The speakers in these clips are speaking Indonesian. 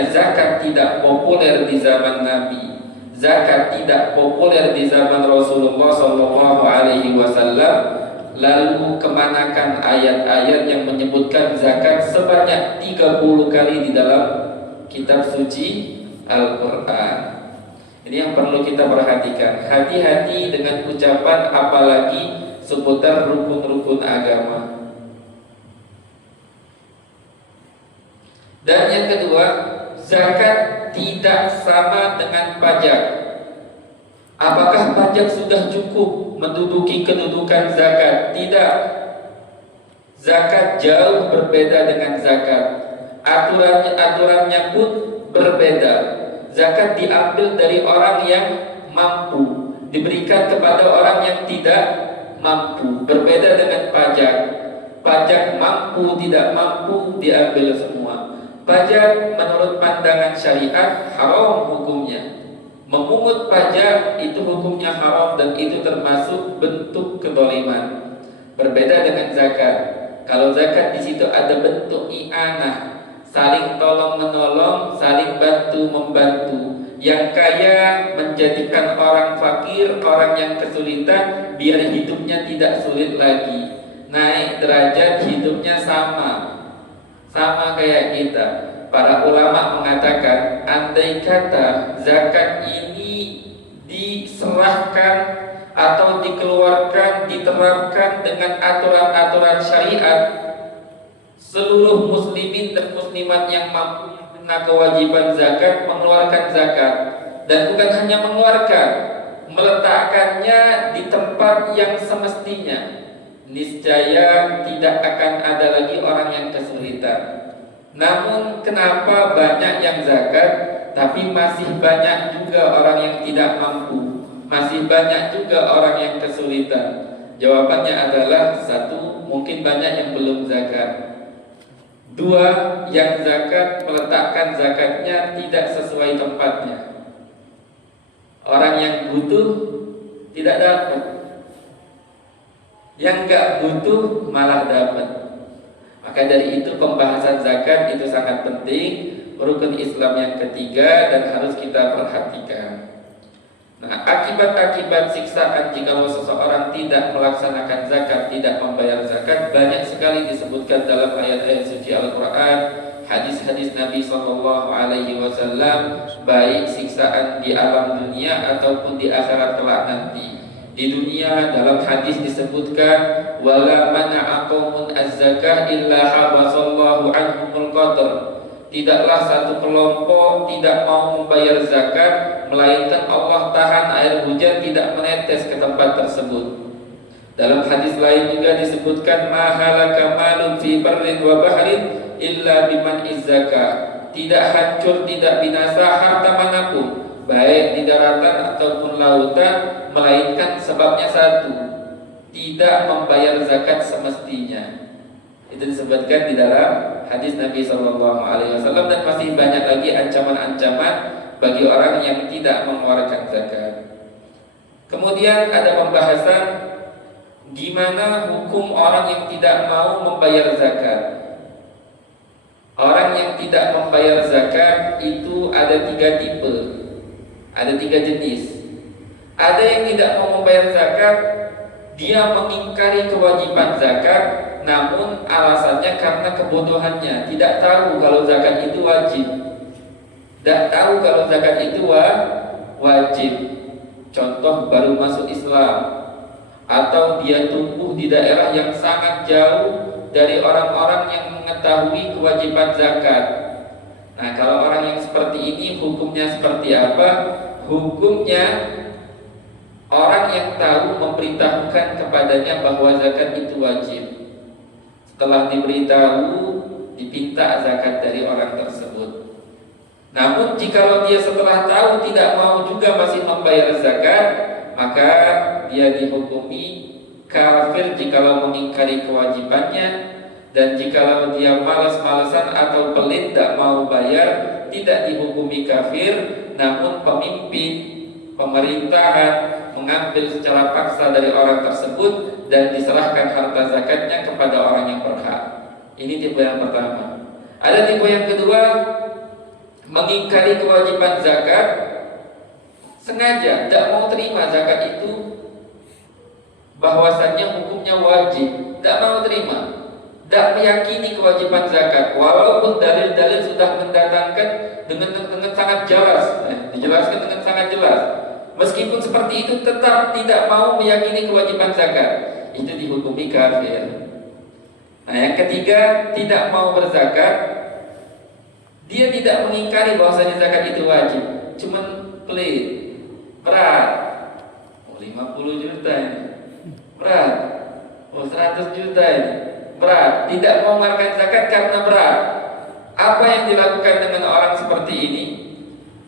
Seandainya zakat tidak populer di zaman Nabi, zakat tidak populer di zaman Rasulullah Shallallahu Alaihi Wasallam, lalu kemanakan ayat-ayat yang menyebutkan zakat sebanyak 30 kali di dalam kitab suci Al-Quran? Ini yang perlu kita perhatikan. Hati-hati dengan ucapan apalagi seputar rukun-rukun agama. Dan yang kedua, zakat tidak sama dengan pajak. Apakah pajak sudah cukup menduduki kedudukan zakat? Tidak. Zakat jauh berbeda dengan zakat. Aturannya pun berbeda. Zakat diambil dari orang yang mampu, diberikan kepada orang yang tidak mampu. Berbeda dengan pajak. Pajak mampu tidak mampu diambil semua. Pajak menurut pandangan syariat haram hukumnya. Memungut pajak itu hukumnya haram dan itu termasuk bentuk kezaliman. Berbeda dengan zakat. Kalau zakat di situ ada bentuk i'anah, saling tolong menolong, saling bantu membantu. Yang kaya menjadikan orang fakir, orang yang kesulitan, biar hidupnya tidak sulit lagi. Naik derajat hidupnya sama kayak kita. Para ulama mengatakan, andai kata zakat ini diserahkan atau dikeluarkan, diterapkan dengan aturan-aturan syariat, seluruh muslimin dan muslimat yang mampu kena kewajiban zakat mengeluarkan zakat. Dan bukan hanya mengeluarkan, meletakkannya di tempat yang semestinya. Niscaya tidak akan ada lagi orang yang kesulitan. Namun kenapa banyak yang zakat tapi masih banyak juga orang yang tidak mampu, masih banyak juga orang yang kesulitan? Jawabannya adalah satu, mungkin banyak yang belum zakat. Dua, yang zakat meletakkan zakatnya tidak sesuai tempatnya. Orang yang butuh tidak dapat, yang gak butuh malah dapat. Maka dari itu pembahasan zakat itu sangat penting, rukun Islam yang ketiga dan harus kita perhatikan. Nah, akibat-akibat siksaan jika seseorang tidak melaksanakan zakat, tidak membayar zakat, banyak sekali disebutkan dalam ayat-ayat suci Al-Quran, hadis-hadis Nabi Sallallahu Alaihi Wasallam, baik siksaan di alam dunia ataupun di akhirat kelak nanti. Di dunia dalam hadis disebutkan, wala mana'a qaumun az-zakah illa habasallahu anhumul qadar. Tidaklah satu kelompok tidak mau membayar zakat, melainkan Allah tahan air hujan tidak menetes ke tempat tersebut. Dalam hadis lain juga disebutkan, ma halaka malun fi barrin wa bahrin illa biman zakah. Tidak hancur, tidak binasa harta manapun, baik di daratan ataupun lautan, melainkan sebabnya satu, tidak membayar zakat semestinya. Itu disebutkan di dalam hadis Nabi Sallallahu Alaihi Wasallam. Dan masih banyak lagi ancaman-ancaman bagi orang yang tidak mengeluarkan zakat. Kemudian ada pembahasan gimana hukum orang yang tidak mau membayar zakat. Orang yang tidak membayar zakat itu ada 3 tipe, ada 3 jenis. Ada yang tidak mau membayar zakat, dia mengingkari kewajiban zakat, namun alasannya karena kebodohannya, tidak tahu kalau zakat itu wajib, tidak tahu kalau zakat itu wajib. Contoh baru masuk Islam, atau dia tumbuh di daerah yang sangat jauh dari orang-orang yang mengetahui kewajiban zakat. Nah, kalau orang yang seperti ini hukumnya seperti apa? Hukumnya orang yang tahu memberitahukan kepadanya bahwa zakat itu wajib. Setelah diberitahu, dipinta zakat dari orang tersebut. Namun jikalau dia setelah tahu tidak mau juga masih membayar zakat, maka dia dihukumi kafir jikalau mengingkari kewajibannya. Dan jikalau dia malas-malasan atau pelit tak mau bayar, tidak dihukumi kafir, namun pemimpin pemerintahan mengambil secara paksa dari orang tersebut dan diserahkan harta zakatnya kepada orang yang berhak. Ini tipe yang pertama. Ada tipe yang kedua, mengingkari kewajiban zakat, sengaja tidak mau terima zakat itu, bahwasannya hukumnya wajib, tidak mau terima, tidak meyakini kewajiban zakat, walaupun dalil-dalil sudah mendatangkan dengan sangat jelas, dijelaskan dengan sangat jelas. Meskipun seperti itu tetap tidak mau meyakini kewajiban zakat, itu dihukumi kafir. Nah, yang ketiga, tidak mau berzakat, dia tidak mengingkari bahwasanya zakat itu wajib, cuman pelit, berat, 50 juta ini berat, 100 juta ini berat, tidak mau mengeluarkan zakat karena berat. Apa yang dilakukan dengan orang seperti ini?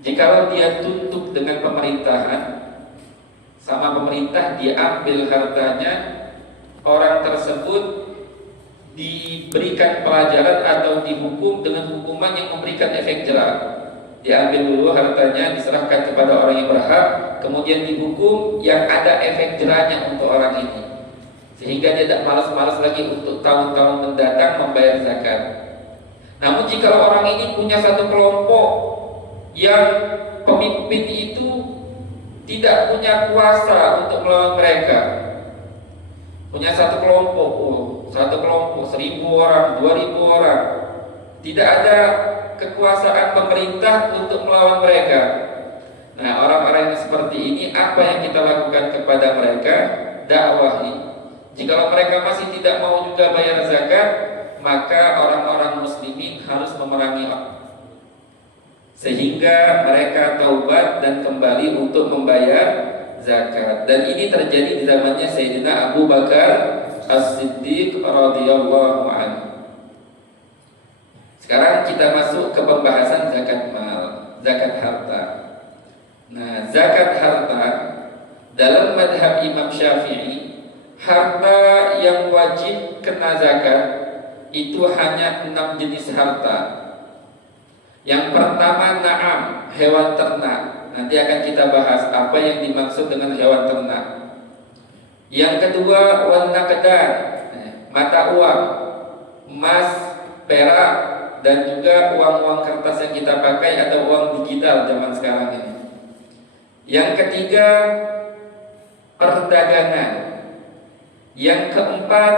Jikalau dia tuntut dengan pemerintahan, sama pemerintah diambil hartanya, orang tersebut diberikan pelajaran atau dihukum dengan hukuman yang memberikan efek jerah. Diambil dulu hartanya, diserahkan kepada orang yang berhak, kemudian dihukum yang ada efek jerahnya untuk orang ini, sehingga dia tidak malas-malas lagi untuk tahun-tahun mendatang membayar zakat. Namun jika orang ini punya satu kelompok yang pemimpin itu tidak punya kuasa untuk melawan mereka, punya satu kelompok, 1.000 orang, 2.000 orang, tidak ada kekuasaan pemerintah untuk melawan mereka. Nah, orang-orang yang seperti ini, apa yang kita lakukan kepada mereka? Dakwahi. Jika mereka masih tidak mau juga bayar zakat, maka orang-orang muslimin harus memerangi sehingga mereka taubat dan kembali untuk membayar zakat. Dan ini terjadi di zamannya Sayyidina Abu Bakar As-Siddiq radhiyallahu anhu. Sekarang kita masuk ke pembahasan zakat mal, zakat harta. Nah, zakat harta dalam madhab Imam Syafi'i, harta yang wajib kena zakat itu hanya 6 jenis harta. Yang pertama na'am, hewan ternak. Nanti akan kita bahas apa yang dimaksud dengan hewan ternak. Yang kedua wan-naqdan, mata uang, emas, perak, dan juga uang-uang kertas yang kita pakai atau uang digital zaman sekarang ini. Yang ketiga perdagangan. Yang keempat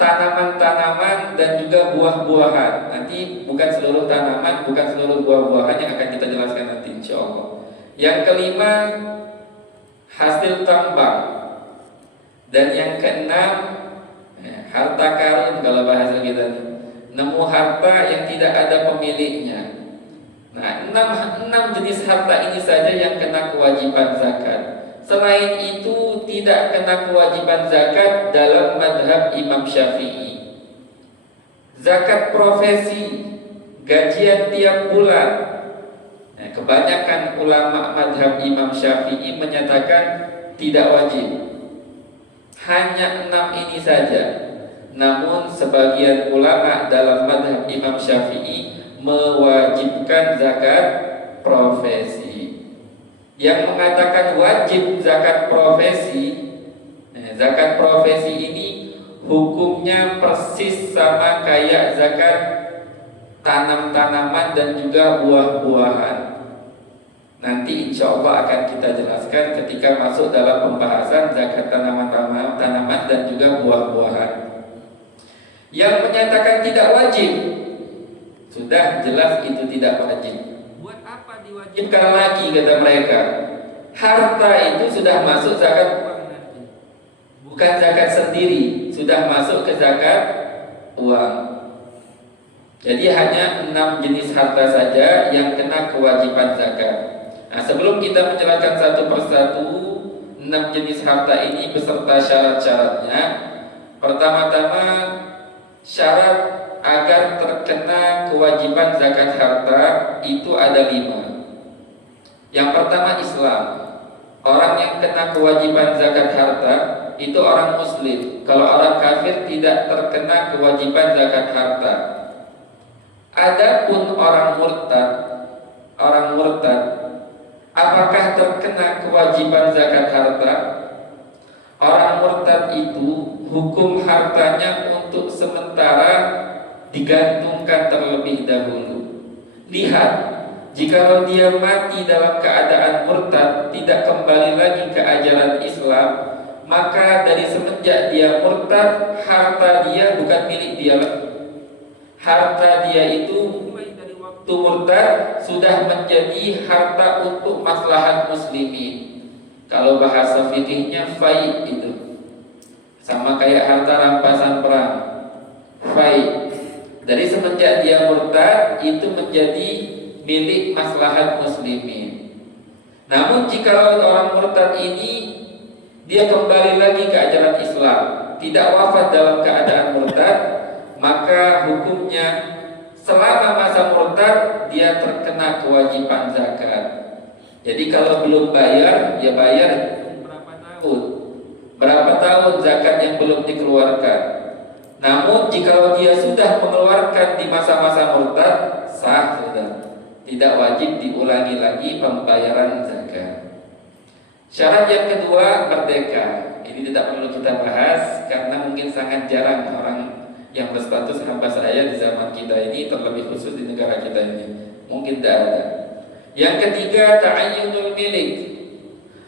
tanaman-tanaman dan juga buah-buahan. Nanti bukan seluruh tanaman, bukan seluruh buah-buahan yang akan kita jelaskan nanti insyaallah. Yang kelima hasil tambang. Dan yang keenam harta karun kalau bahasa kita, nemu harta yang tidak ada pemiliknya. Nah, 6 jenis harta ini saja yang kena kewajiban zakat. Selain itu tidak kena kewajiban zakat dalam madhab Imam Syafi'i. Zakat profesi, gajian tiap bulan. Nah, kebanyakan ulama madhab Imam Syafi'i menyatakan tidak wajib. Hanya 6 ini saja. Namun sebagian ulama dalam madhab Imam Syafi'i mewajibkan zakat profesi. Yang mengatakan wajib zakat profesi, zakat profesi ini hukumnya persis sama kayak zakat tanam-tanaman dan juga buah-buahan. Nanti insya Allah akan kita jelaskan ketika masuk dalam pembahasan zakat tanaman dan juga buah-buahan. Yang menyatakan tidak wajib, sudah jelas itu tidak wajib. Buat apa diwajibkan lagi kata mereka? Harta itu sudah masuk zakat uang nanti, bukan zakat sendiri, sudah masuk ke zakat uang. Jadi hanya 6 jenis harta saja yang kena kewajiban zakat. Nah, sebelum kita menjelaskan satu persatu 6 jenis harta ini beserta syarat-syaratnya, pertama-tama syarat agar terkena kewajiban zakat harta itu ada 5. Yang pertama Islam. Orang yang kena kewajiban zakat harta itu orang muslim. Kalau orang kafir tidak terkena kewajiban zakat harta. Adapun orang murtad apakah terkena kewajiban zakat harta? Orang murtad itu hukum hartanya untuk sementara digantungkan terlebih dahulu. Lihat, jikalau dia mati dalam keadaan murtad, tidak kembali lagi ke ajaran Islam, maka dari semenjak dia murtad, harta dia bukan milik dia lagi. Harta dia itu mulai dari waktu murtad sudah menjadi harta untuk maslahat muslimin. Kalau bahasa fikihnya fai itu sama kayak harta rampasan perang. Fai dari semenjak dia murtad itu menjadi milik maslahat muslimin. Namun jika orang murtad ini dia kembali lagi ke ajaran Islam, tidak wafat dalam keadaan murtad, maka hukumnya selama masa murtad dia terkena kewajiban zakat. Jadi kalau belum bayar, ya bayar berapa tahun? Berapa tahun zakat yang belum dikeluarkan? Namun jika dia sudah mengeluarkan di masa-masa murtad, sah sudah. Tidak wajib diulangi lagi pembayaran zakat. Syarat yang kedua, merdeka. Ini tidak perlu kita bahas karena mungkin sangat jarang orang yang berstatus hamba sahaya di zaman kita ini, terlebih khusus di negara kita ini. Mungkin tidak ada. Yang ketiga, ta'ayyunul milik.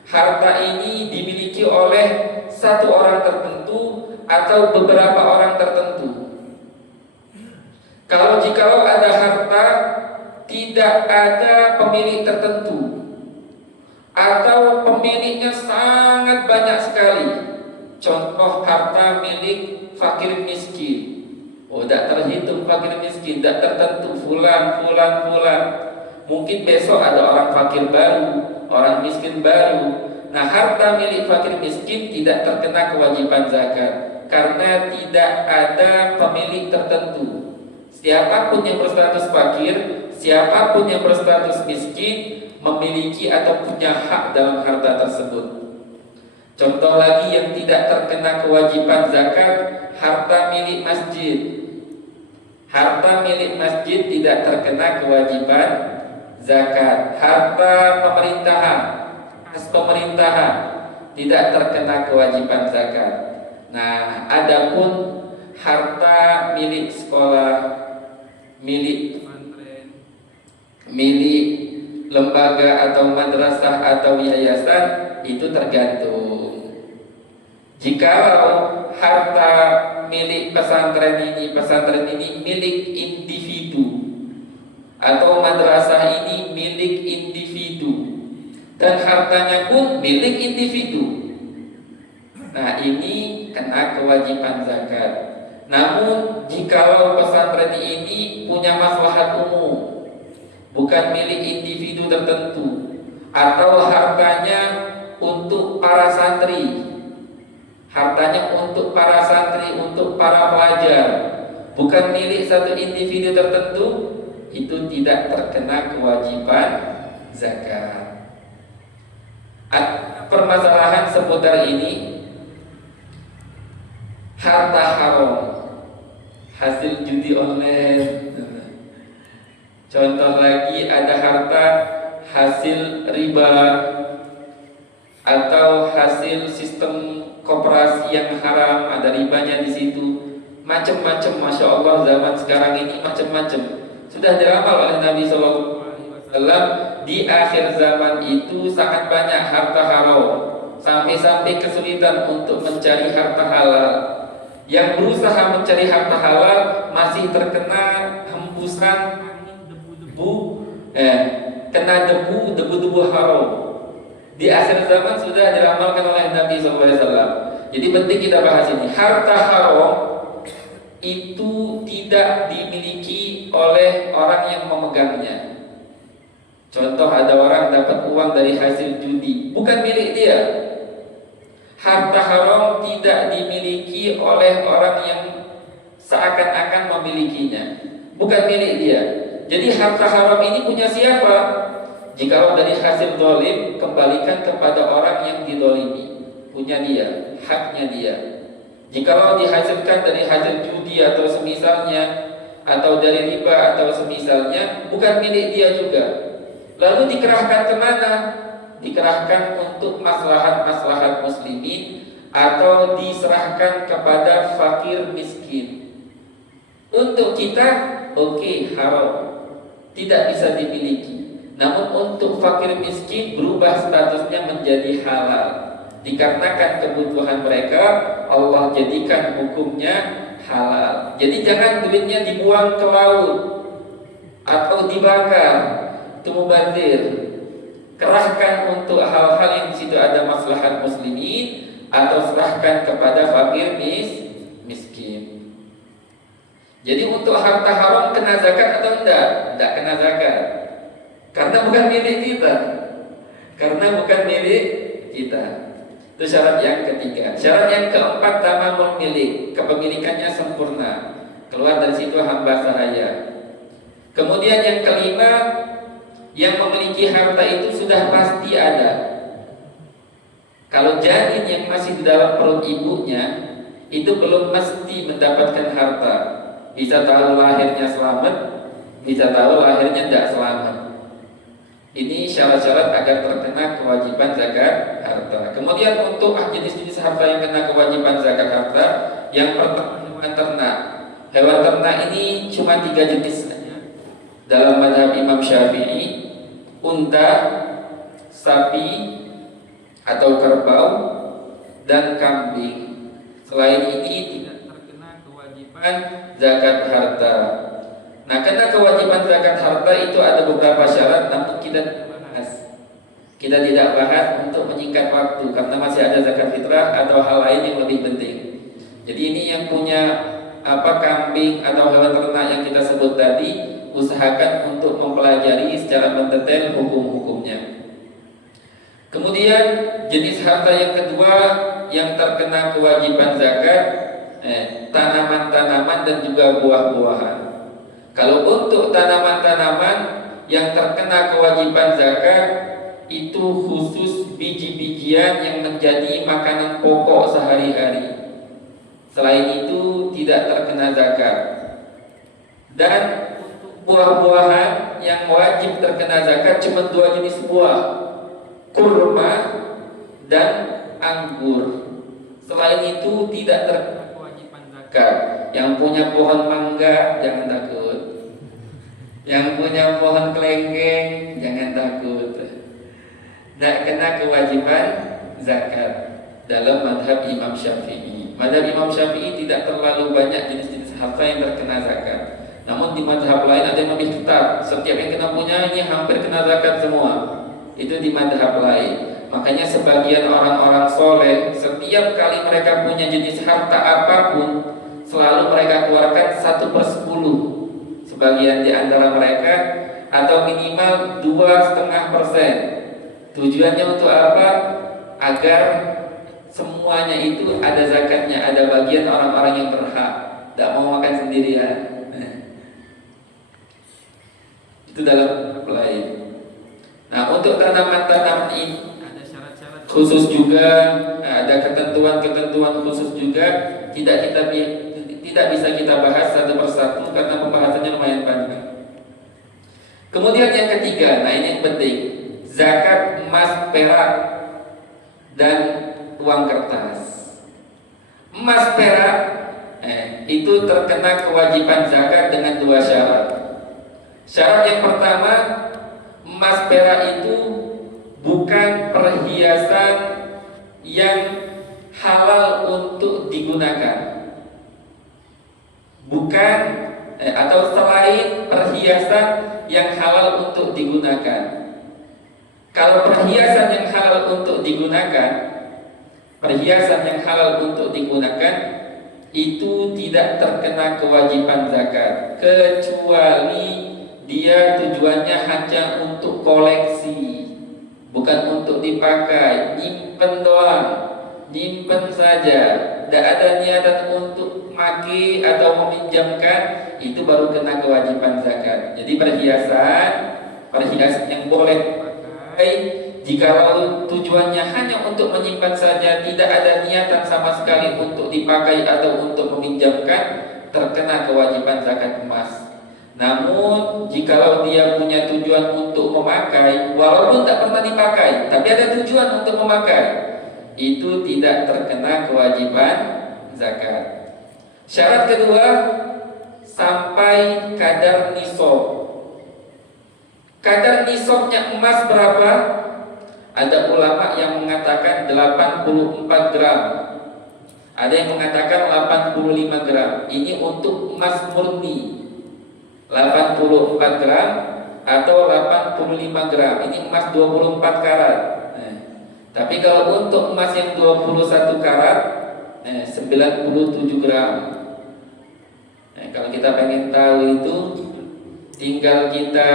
Harta ini dimiliki oleh satu orang tertentu atau beberapa orang tertentu. Jikalau ada harta tidak ada pemilik tertentu atau pemiliknya sangat banyak sekali. Contoh harta milik fakir miskin. Tidak terhitung fakir miskin, tidak tertentu fulan. Mungkin besok ada orang fakir baru, orang miskin baru. Nah, harta milik fakir miskin tidak terkena kewajiban zakat karena tidak ada pemilik tertentu. Siapapun yang berstatus fakir, siapapun yang berstatus miskin memiliki atau punya hak dalam harta tersebut. Contoh lagi yang tidak terkena kewajiban zakat, harta milik masjid. Harta milik masjid tidak terkena kewajiban zakat. Harta pemerintahan, khas pemerintahan tidak terkena kewajiban zakat. Nah, adapun harta milik sekolah, milik pesantren, milik lembaga atau madrasah atau yayasan itu tergantung. Jikalau harta milik pesantren ini milik individu atau madrasah ini milik individu dan hartanya pun milik individu, nah ini kena kewajiban zakat. Namun jikalau pesantren ini punya maslahat umum, bukan milik individu tertentu, atau hartanya untuk para santri, hartanya untuk para santri, untuk para pelajar, bukan milik satu individu tertentu, itu tidak terkena kewajiban zakat. Permasalahan seputar ini, harta haram, hasil judi online. Contoh lagi ada harta hasil riba atau hasil sistem koperasi yang haram, ada ribanya di situ. Macam-macam, masya Allah zaman sekarang ini macam-macam. Sudah diramal oleh Nabi SAW di akhir zaman itu sangat banyak harta haram, sampai-sampai kesulitan untuk mencari harta halal. Yang berusaha mencari harta halal masih terkena hembusan debu-debu, kena debu-debu haram. Di akhir zaman sudah diramalkan oleh Nabi SAW. Jadi penting kita bahas ini. Harta haram itu tidak dimiliki oleh orang yang memegangnya. Contoh ada orang dapat uang dari hasil judi, bukan milik dia. Harta haram tidak dimiliki oleh orang yang seakan-akan memilikinya, bukan milik dia. Jadi harta haram ini punya siapa? Jikalau dari hasil zalim, kembalikan kepada orang yang dizalimi, punya dia, haknya dia. Jikalau dihasilkan dari hasil judi atau semisalnya, atau dari riba atau semisalnya, bukan milik dia juga. Lalu dikerahkan kemana? Dikerahkan untuk maslahat-maslahat muslimin atau diserahkan kepada fakir miskin. Untuk kita, oke, haram. tidak bisa dimiliki. Namun untuk fakir miskin berubah statusnya menjadi halal. Dikarenakan kebutuhan mereka, Allah jadikan hukumnya halal. Jadi jangan duitnya dibuang ke laut atau dibakar, itu mubazir. Kerahkan untuk hal-hal yang di situ ada maslahat muslimin, atau serahkan kepada fakir miskin. Jadi untuk harta haram kena zakat atau enggak? Enggak kena zakat. Karena bukan milik kita. Itu syarat yang ketiga. Syarat yang keempat, tamamul milik, kepemilikannya sempurna. Keluar dari situ hamba sahaya. Kemudian yang kelima, yang memiliki harta itu sudah pasti ada. Kalau janin yang masih di dalam perut ibunya itu belum mesti mendapatkan harta. Bisa tahu lahirnya selamat, bisa tahu lahirnya tidak selamat. Ini syarat-syarat agar terkena kewajiban zakat harta. Kemudian untuk jenis-jenis harta yang kena kewajiban zakat harta, yang pertama hewan ternak. Hewan ternak ini cuma 3 jenis saja dalam mazhab Imam Syafi'i: unta, sapi atau kerbau, dan kambing. Selain ini tidak terkena kewajiban zakat harta. Nah, karena kewajiban zakat harta itu ada beberapa syarat, namun kita tidak bahas untuk menyingkat waktu karena masih ada zakat fitrah atau hal lain yang lebih penting. Jadi ini yang punya kambing atau hewan ternak yang kita sebut tadi, usahakan untuk mempelajari secara mendetail hukum-hukumnya. Kemudian jenis harta yang kedua yang terkena kewajiban zakat, tanaman-tanaman dan juga buah-buahan. Kalau untuk tanaman-tanaman yang terkena kewajiban zakat itu khusus biji-bijian yang menjadi makanan pokok sehari-hari. Selain itu tidak terkena zakat. Dan buah-buahan yang wajib terkena zakat cuma 2 jenis buah, kurma dan anggur. Selain itu tidak terkena kewajiban zakat. Yang punya pohon mangga jangan takut. Yang punya pohon kelengkeng jangan takut. Tidak kena kewajiban zakat dalam madhab Imam Syafi'i. Madhab Imam Syafi'i tidak terlalu banyak jenis-jenis harta yang terkena zakat. Namun di madhab lain ada yang lebih ketat. Setiap yang kena punya ini hampir kena zakat semua. Itu di madhab lain. Makanya sebagian orang-orang soleh, setiap kali mereka punya jenis harta apapun, selalu mereka keluarkan 1/10. Sebagian di antara mereka, atau minimal 2,5%. Tujuannya untuk apa? Agar semuanya itu ada zakatnya, ada bagian orang-orang yang berhak, tidak mau makan sendirian. Itu dalam lain. Nah, untuk tanaman-tanaman ini ada syarat-syarat khusus juga, ada ketentuan-ketentuan khusus juga. Tidak bisa kita bahas satu persatu karena pembahasannya lumayan panjang. Kemudian yang ketiga, nah ini yang penting, zakat emas, perak, dan uang kertas. Emas, perak itu terkena kewajiban zakat dengan 2 syarat. Syarat yang pertama, emas perak itu bukan perhiasan yang halal untuk digunakan. Bukan atau selain perhiasan yang halal untuk digunakan. Kalau perhiasan yang halal untuk digunakan, itu tidak terkena kewajiban zakat, kecuali dia tujuannya hanya untuk koleksi, bukan untuk dipakai, nyimpen doang, nyimpen saja, tidak ada niatan untuk maki atau meminjamkan, itu baru kena kewajiban zakat. Jadi perhiasan yang boleh dipakai jikalau tujuannya hanya untuk menyimpan saja, tidak ada niatan sama sekali untuk dipakai atau untuk meminjamkan, terkena kewajiban zakat emas. Namun jikalau dia punya tujuan untuk memakai, walaupun tak pernah dipakai, tapi ada tujuan untuk memakai, itu tidak terkena kewajiban zakat. Syarat kedua, sampai kadar nisab. Kadar nisabnya emas berapa? Ada ulama yang mengatakan 84 gram. Ada yang mengatakan 85 gram. Ini untuk emas murni. 84 gram atau 85 gram. Ini emas 24 karat. Tapi kalau untuk emas yang 21 karat 97 gram. Kalau kita pengen tahu itu, tinggal kita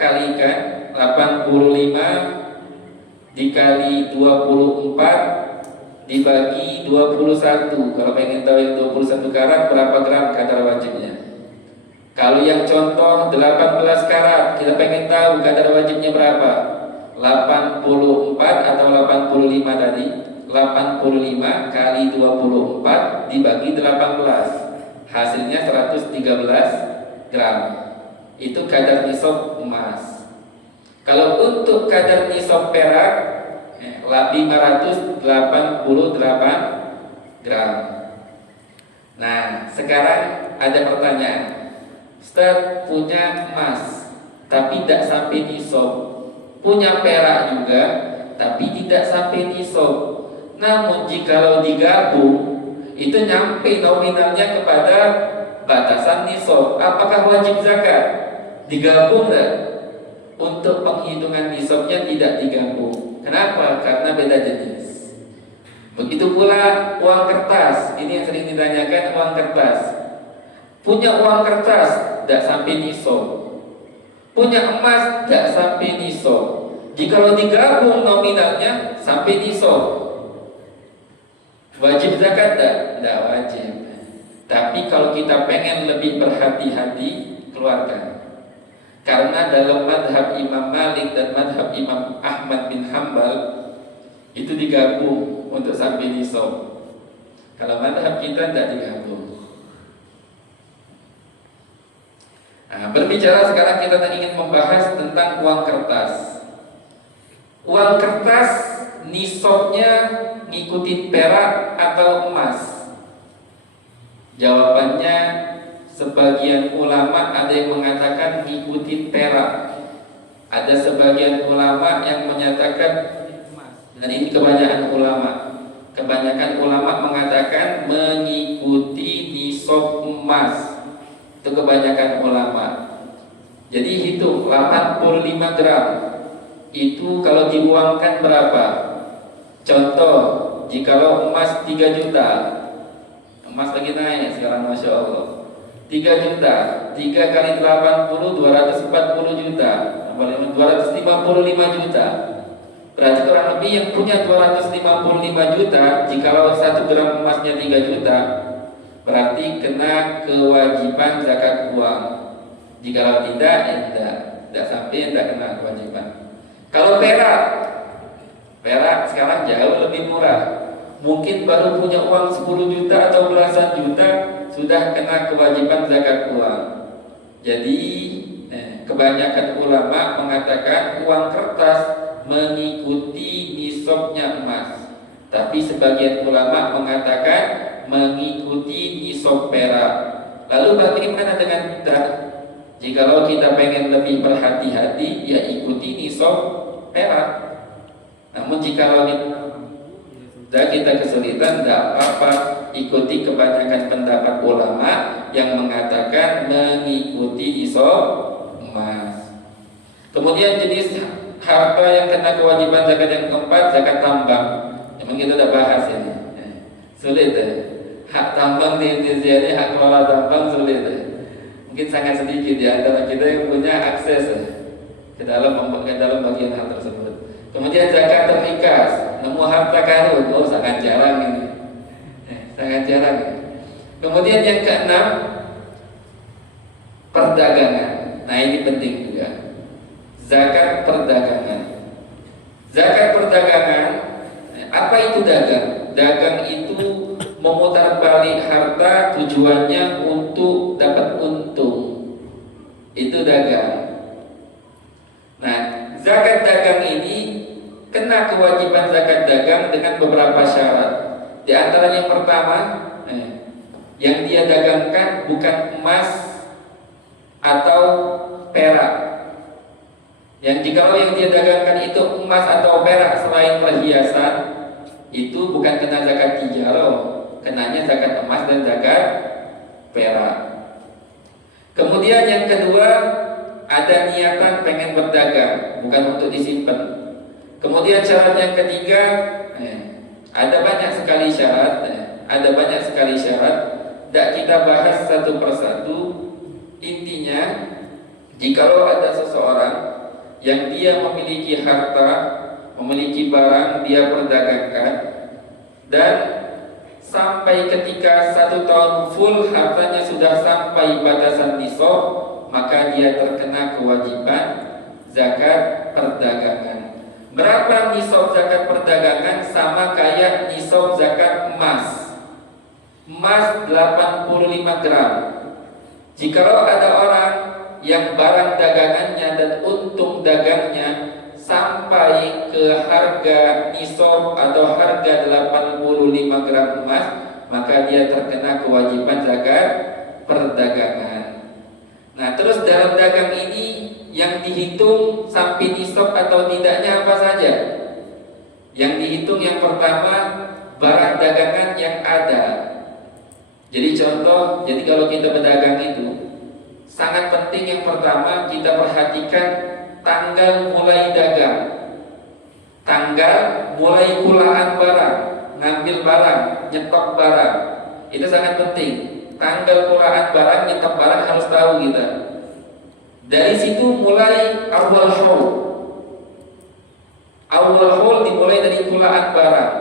kalikan 85 dikali 24 dibagi 21. Kalau pengen tahu yang 21 karat berapa gram kadar wajibnya. Kalau yang contoh 18 karat, kita pengen tahu kadar wajibnya berapa. 84 atau 85 tadi. 85 kali 24 dibagi 18, hasilnya 113 gram. Itu kadar nisab emas. Kalau untuk kadar nisab perak 588 gram. Nah, sekarang ada pertanyaan. Ustaz, punya emas tapi tidak sampai nisab, punya perak juga tapi tidak sampai nisab. Namun jikalau digabung itu nyampe nominalnya kepada batasan nisab, apakah wajib zakat? Digabung enggak? Untuk penghitungan nisabnya tidak digabung. Kenapa? Karena beda jenis. Begitu pula uang kertas. Ini yang sering ditanyakan, uang kertas. Punya uang kertas tidak sampai nisab, punya emas tidak sampai nisab. Jikalau digabung nominalnya sampai nisab, wajib zakat tidak? Tidak wajib. Tapi kalau kita pengen lebih berhati-hati, keluarkan. Karena dalam madhab Imam Malik dan madhab Imam Ahmad bin Hambal itu digabung untuk sampai nisab. Kalau madhab kita tidak digabung. Nah, berbicara sekarang kita ingin membahas tentang uang kertas. Uang kertas nisabnya ngikutin perak atau emas? Jawabannya, sebagian ulama ada yang mengatakan ngikutin perak, ada sebagian ulama yang menyatakan emas. Dan ini kebanyakan ulama. Kebanyakan ulama mengatakan mengikuti nisab emas. Itu kebanyakan ulama. Jadi hitung 85 gram itu kalau diuangkan berapa? Contoh, jikalau emas 3 juta, emas lagi naik sekarang, Masya Allah, 3 juta, 3 kali 80, 240 juta, 255 juta. Berarti kurang lebih yang punya 255 juta, jikalau 1 gram emasnya 3 juta, berarti kena kewajiban zakat uang. Jikalau tidak, ya tidak sampai, tidak kena kewajiban. Kalau perak sekarang jauh lebih murah. Mungkin baru punya uang 10 juta atau belasan juta sudah kena kewajiban zakat uang. Jadi kebanyakan ulama mengatakan uang kertas mengikuti nisabnya emas. Tapi sebagian ulama mengatakan mengikuti nisab perak. Lalu bagaimana dengan kita? Jikalau kita pengen lebih berhati-hati, ya ikuti nisab perak. Namun jikalau kita kesulitan, tidak apa-apa, ikuti kebanyakan pendapat ulama yang mengatakan mengikuti nisab emas. Kemudian jenis harta yang kena kewajiban zakat yang keempat, zakat tambang. Memang kita sudah bahas ini. Sulit ya. Hak tambang di Indonesia ini, hak kelola tambang sulit ya. Mungkin sangat sedikit di antara kita yang punya akses ke dalam bagian hal tersebut. Kemudian zakat terikas, nemu harta karun, oh sangat jarang ini, sangat jarang. Kemudian yang keenam, perdagangan. Nah ini penting juga, zakat perdagangan. Zakat perdagangan, apa itu dagang? Dagang itu memutar balik harta tujuannya untuk dapat untung, itu dagang. Nah, zakat dagang ini kena kewajiban zakat dagang dengan beberapa syarat. Di antara yang pertama, yang dia dagangkan bukan emas atau perak. Yang jikalau yang dia dagangkan itu emas atau perak selain perhiasan, itu bukan kena zakat tijarah, kenanya zakat emas dan zakat perak. Kemudian yang kedua, ada niatan pengen berdagang, bukan untuk disimpan. Kemudian syarat yang ketiga, ada banyak sekali syarat, tidak kita bahas satu persatu. Intinya, jikalau ada seseorang yang dia memiliki harta, memiliki barang, dia perdagangkan, dan sampai ketika 1 tahun full hartanya sudah sampai batasan nisab, maka dia terkena kewajiban zakat perdagangan. Berapa nisab zakat perdagangan? Sama kayak nisab zakat emas. Emas 85 gram. Jikalau ada orang yang barang dagangannya dan untung dagangnya sampai ke harga nisab atau harga 85 gram emas, maka dia terkena kewajiban zakat perdagangan. Nah, terus dalam dagang ini yang dihitung sampai nisab atau tidaknya apa saja? Yang dihitung yang pertama barang dagangan yang ada. Jadi contoh, kalau kita berdagang itu sangat penting yang pertama kita perhatikan tanggal mulai dagang, tanggal mulai pulaan barang, ngambil barang, nyetok barang. Itu sangat penting. Tanggal pulaan barang, nyetok barang harus tahu kita. Dari situ mulai awal haul. Awal haul dimulai dari pulaan barang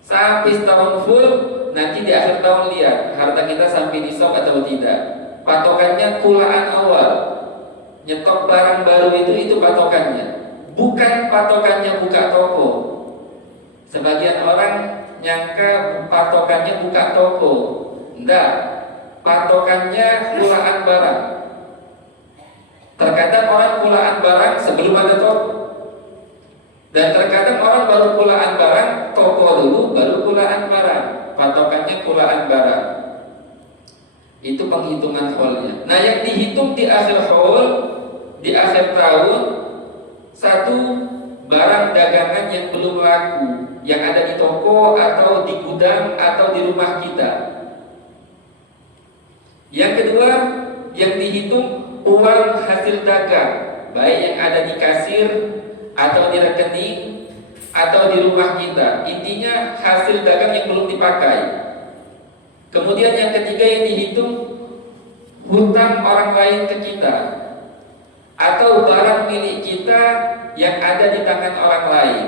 sampai setahun full. Nanti di akhir tahun lihat harta kita sampai nisab atau tidak. Patokannya kulaan awal. Nyetok barang baru itu patokannya. Bukan patokannya buka toko. Sebagian orang nyangka patokannya buka toko. Enggak. Patokannya kulaan barang. Terkadang orang kulaan barang sebelum ada toko. Dan terkadang orang baru kulaan barang, toko dulu baru kulaan barang. Patokannya kulaan barang. Itu penghitungan haulnya. Nah, yang dihitung di akhir haul, di akhir tahun, satu barang dagangan yang belum laku, yang ada di toko atau di gudang atau di rumah kita. Yang kedua, yang dihitung uang hasil dagang, baik yang ada di kasir atau di rekening atau di rumah kita. Intinya hasil dagang yang belum dipakai. Kemudian yang ketiga yang dihitung hutang orang lain ke kita atau barang milik kita yang ada di tangan orang lain.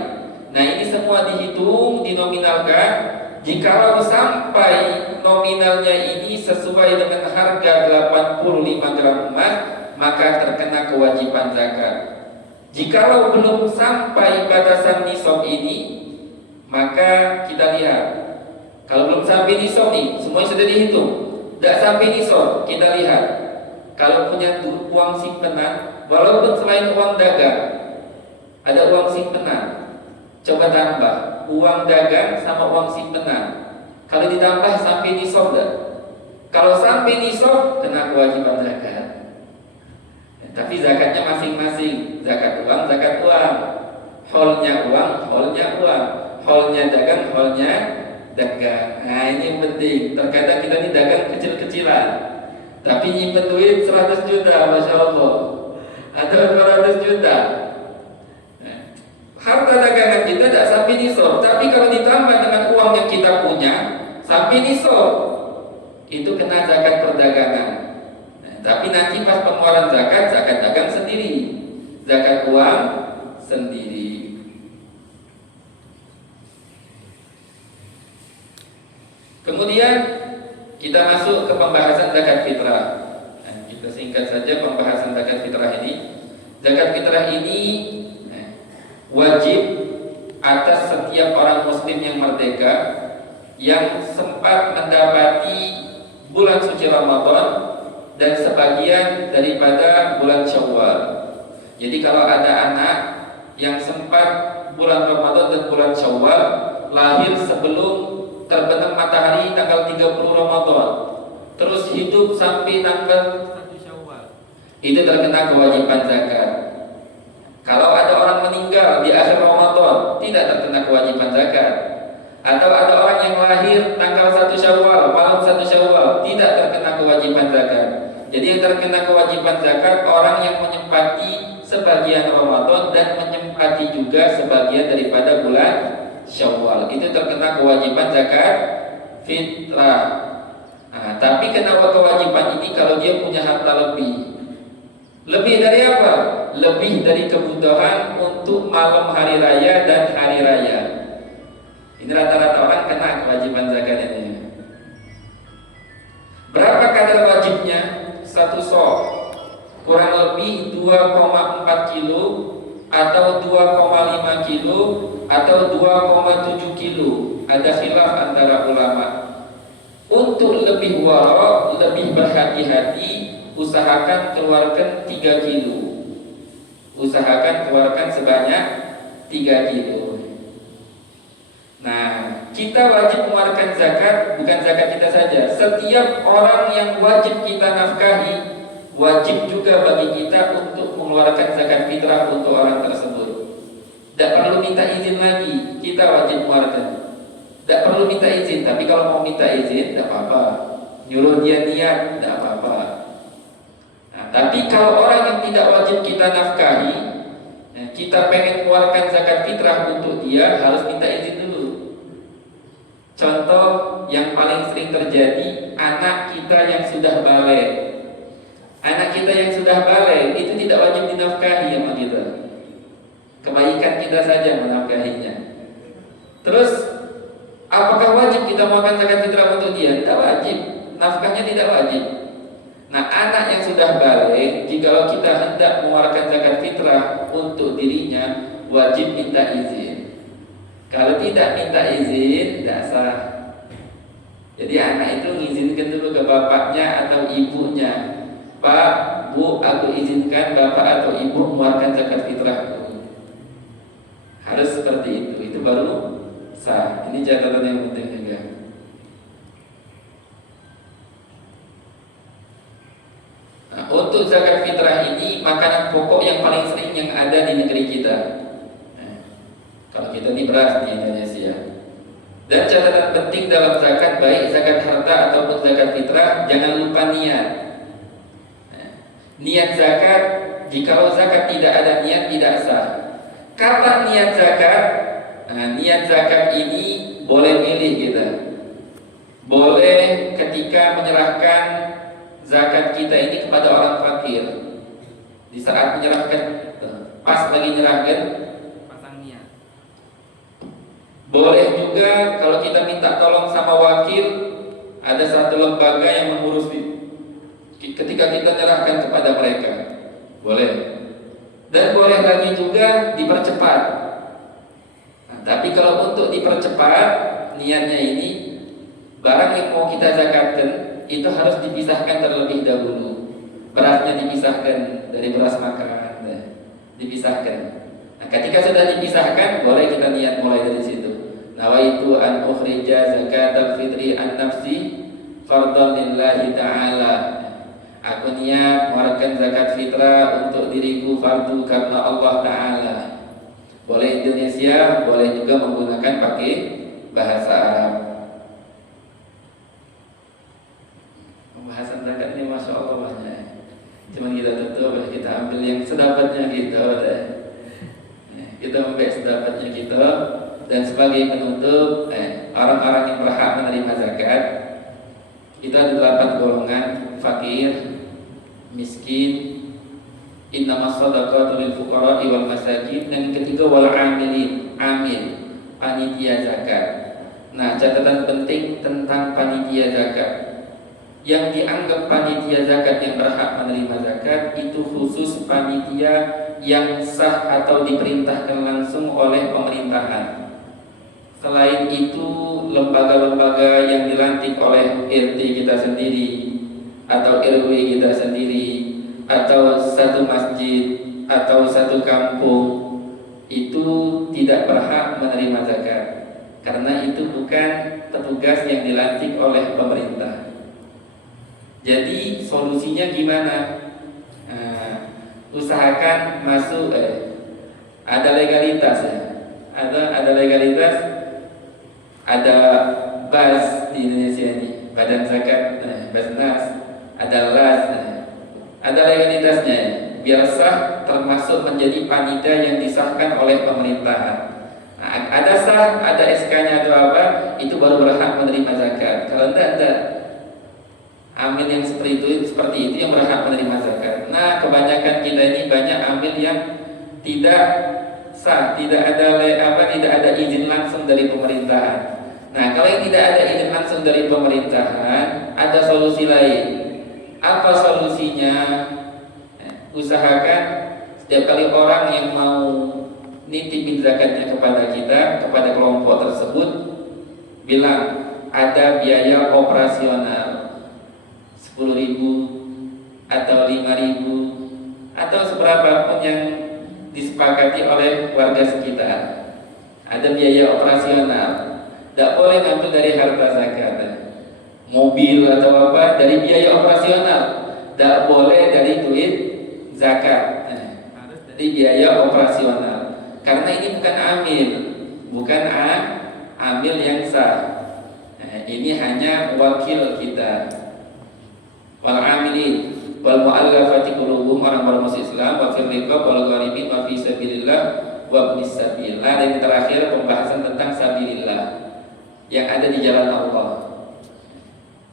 Nah, ini semua dihitung, dinominalkan. Jikalau sampai nominalnya ini sesuai dengan harga 85 gram emas, maka terkena kewajiban zakat. Jikalau belum sampai batasan nisab ini, maka kita lihat. Kalau belum sampai nisab nih, semuanya sudah dihitung. Tidak sampai nisab, kita lihat. Kalau punya uang simpenan, walaupun selain uang dagang, ada uang simpenan, coba tambah uang dagang sama uang simpenan. Kalau ditambah sampai nisab dah. Kalau sampai nisab, kena kewajiban zakat. Tapi zakatnya masing-masing. Zakat uang, zakat uang. Holnya uang, holnya uang. Holnya dagang, holnya dagang. Nah, ini yang penting. Terkadang kita ini dagang kecil-kecilan, tapi nyimpen duit 100 juta, Masya Allah, atau 200 juta. Nah, harta dagangan kita tidak sampai nisab. Tapi kalau ditambah dengan uang yang kita punya, sampai nisab. Itu kena zakat perdagangan. Tapi nanti pas pengeluaran zakat, zakat dagang sendiri, zakat uang sendiri. Kemudian kita masuk ke pembahasan zakat fitrah. Nah, kita singkat saja pembahasan zakat fitrah ini. Zakat fitrah ini wajib atas setiap orang muslim yang merdeka yang sempat mendapati bulan suci Ramadan dan sebagian daripada bulan Syawal. Jadi kalau ada anak yang sempat bulan Ramadan dan bulan Syawal lahir sebelum terbenam matahari tanggal 30 Ramadan, terus hidup sampai tanggal 1 Syawal, itu terkena kewajiban zakat. wafat di akhir Ramadan, tidak terkena kewajiban zakat. Atau ada orang yang lahir tanggal 1 Syawal, malam 1 Syawal, tidak terkena kewajiban zakat. Jadi yang terkena kewajiban zakat orang yang menyempati sebagian Ramadan dan menyempati juga sebagian daripada bulan Syawal. Itu terkena kewajiban zakat fitrah. Nah, tapi kenapa kewajiban ini kalau dia punya harta lebih? Lebih dari apa? Lebih dari kebutuhan untuk malam hari raya dan hari raya. Ini rata-rata orang kena kewajiban zakat ini. Berapa kadar wajibnya? 1 sok, kurang lebih 2,4 kilo atau 2,5 kilo atau 2,7 kilo. Ada khilaf antara ulama. Untuk lebih wara, lebih berhati-hati, usahakan keluarkan 3 kilo. Usahakan keluarkan sebanyak 3 kilo. Nah, kita wajib mengeluarkan zakat, bukan zakat kita saja. Setiap orang yang wajib kita nafkahi, wajib juga bagi kita untuk mengeluarkan zakat fitrah untuk orang tersebut. Tidak perlu minta izin lagi, kita wajib mengeluarkan. Tidak perlu minta izin, tapi kalau mau minta izin, tidak apa-apa. Nyuruh dia niat, tidak apa-apa. Nah, tapi kalau orang yang tidak wajib kita nafkahi, kita pengen mengeluarkan zakat fitrah untuk dia, harus minta izin dulu. Contoh yang paling sering terjadi, anak kita yang sudah balik. Anak kita yang sudah balik itu tidak wajib dinafkahi sama kita. Kebaikan kita saja menafkahinya. Terus, apakah wajib kita mengeluarkan zakat fitrah untuk dia? Tidak wajib. Nafkahnya tidak wajib. Nah, anak yang sudah balik, jikalau kita hendak mengeluarkan zakat fitrah untuk dirinya, wajib minta izin. Kalau tidak minta izin, tidak sah. Jadi anak itu mengizinkan dulu ke bapaknya atau ibunya. Pak, Bu, aku izinkan bapak atau ibu mengeluarkan zakat fitrahku. Harus seperti itu. Itu baru sah. Ini catatan yang penting juga. Nah, untuk zakat fitrah ini makanan pokok yang paling sering yang ada di negeri kita. Kalau kita ini beras di Indonesia. Dan catatan penting dalam zakat, baik zakat harta ataupun zakat fitrah, jangan lupa niat. Niat zakat, jikalau zakat tidak ada niat, tidak sah. Kapan niat zakat? Nah, niat zakat ini boleh milih kita. Boleh ketika menyerahkan zakat kita ini kepada orang fakir. Di saat menyerahkan, pas lagi nyerahkan, boleh juga kalau kita minta tolong sama wakil, ada satu lembaga yang mengurus ketika kita nyerahkan kepada mereka. Boleh. Dan boleh lagi juga dipercepat. Nah, tapi kalau untuk dipercepat, niatnya ini barang yang mau kita zakatkan itu harus dipisahkan terlebih dahulu. Berasnya dipisahkan dari beras makan, dipisahkan. Nah, ketika sudah dipisahkan, boleh kita niat mulai dari situ. Nawaitu an ukhrija zakatal fitri an nafsi fardhan lillahi ta'ala. Aku niat mengeluarkan zakat fitrah untuk diriku fardu karena Allah Ta'ala. Boleh Indonesia, boleh juga menggunakan pakai bahasa Arab. Pembahasan zakat ini Masya Allah banyak. Cuma kita tutup, kita ambil yang sedapatnya kita. Kita ambil sedapatnya kita. Dan sebagai penutup, orang-orang yang berhak menerima zakat itu ada 8 golongan: fakir, miskin, innamas shadaqatu lil fuqara'i wal masakin, dan ketiga wal amilin, amil, panitia zakat. Nah, catatan penting tentang panitia zakat. Yang dianggap panitia zakat yang berhak menerima zakat itu khusus panitia yang sah atau diperintahkan langsung oleh pemerintahan. Selain itu, lembaga-lembaga yang dilantik oleh RT kita sendiri atau RW kita sendiri atau satu masjid atau satu kampung itu tidak berhak menerima zakat, karena itu bukan petugas yang dilantik oleh pemerintah. Jadi solusinya gimana? Usahakan masuk ada legalitas ya. Ada legalitas, ada BAS di Indonesia ini, Badan Zakat, Basnas, ada LAS, ada legalitasnya ya. Biar sah termasuk menjadi panitia yang disahkan oleh pemerintahan. Ada sah, ada SK-nya atau apa, itu baru berhak menerima zakat. Kalau enggak. Amil yang seperti itu yang berhak menerima zakat. Nah, kebanyakan kita ini banyak amil yang tidak sah, tidak ada izin langsung dari pemerintahan. Nah, kalau yang tidak ada izin langsung dari pemerintahan, ada solusi lain. Apa solusinya? Usahakan setiap kali orang yang mau nitipin zakatnya kepada kita, kepada kelompok tersebut, bilang ada biaya operasional 10.000 atau 5.000 atau seberapapun yang disepakati oleh warga sekitar. Ada biaya operasional. Tidak boleh ngambil dari harta zakat, mobil atau apa dari biaya operasional. Tidak boleh dari duit zakat, harus dari biaya operasional. Karena ini bukan bukan amil yang sah. Ini hanya wakil kita. Wal amilin wal mu'allafati qulubuhum, orang masuk Islam, wa fil riqab wal gharibin wa fi sabilillah wa ibnis sabil. Dan yang terakhir pembahasan tentang sabilillah yang ada di jalan Allah.